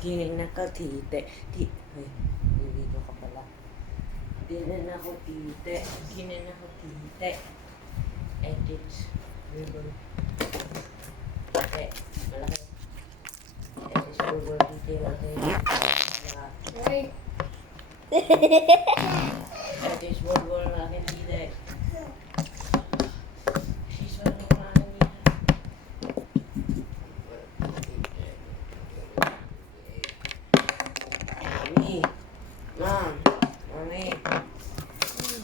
Giling na ka, tite. Ay, dito ka pala. Giling na ako, tite. Giling na ako, tite. Edits. Google. Tite. Malaki. Edits, Google, tite. Malaki. Ay. Edits, Google, malaki, tite. She's one of my Mami, Ma'am, Mami,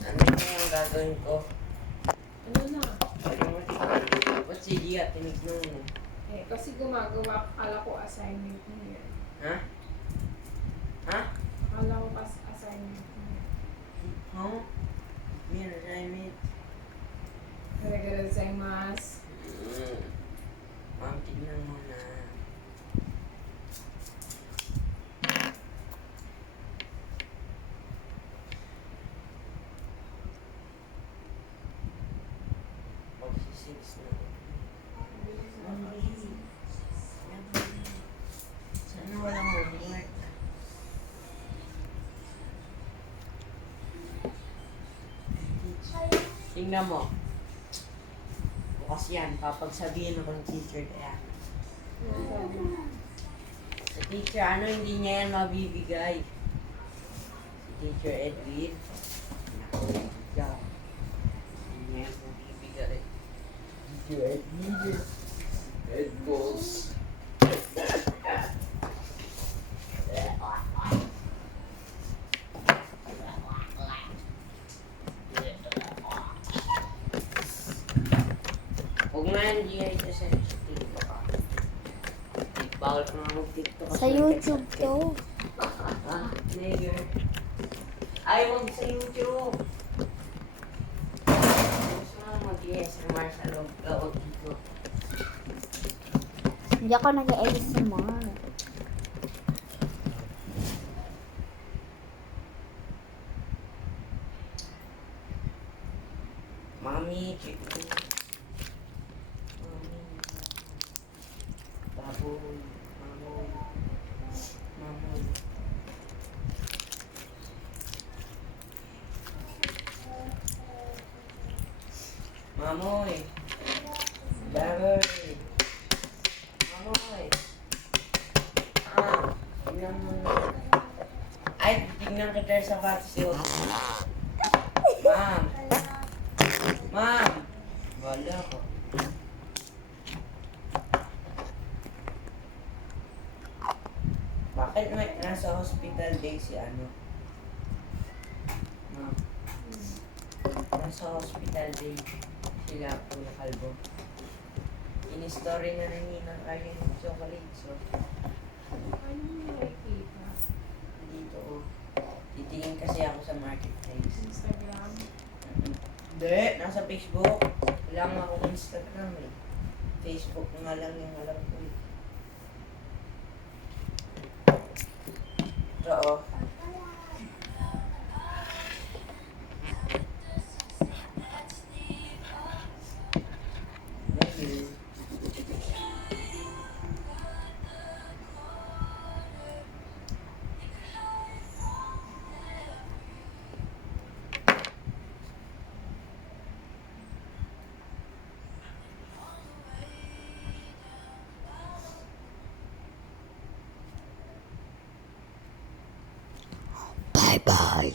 ano yung gagawin ko? Ano na? Ba't sige at tinignan mo? Eh, kasi gumagawa, akala ko assignment niya. Ha? Ha? Akala ko assignment niya. Huh? May assignment? Nagagazaimasu. Ma'am, tignan mo na. Six na. Sana walang homework. Tingnan mo. Bukas yan. Papagsabihin ako ng teacher kaya. Sa teacher, ano hindi niya yan mabibigay? Si Teacher Edwin. Naku, ikaw. Hindi niya yan mabibigay. Teacher Edwin. Ed balls. Huwag nga yung GI sa TikTok ka. Bawal ka nga mag-TikTok. Sa YouTube to. Ah, nigger. Ay, huwag sa YouTube. Gusto mo mag-ASMR sa loob ka, huwag dito. Hindi ako nag-ASMR. Mami, chicken. Mami. Baboy. Mamoy. Mamoy. Mamoy. Baboy. Mamoy. Ah, tignan mo na. Ay, tignan kita sa vaccine. Ma'am. Ma'am. Wala ko. Bakit may nasa hospital day si ano? Ma'am. Nasa hospital day sila po na kalbo. In-story na Ninang Aryan yung chocolate. So, Ano yung nakikita? dito oh. Titingin kasi ako sa marketplace. Instagram? Hindi, nasa Facebook. Wala nga akong Instagram eh. Facebook nga lang yung alam ko eh. Ito oh. Bye.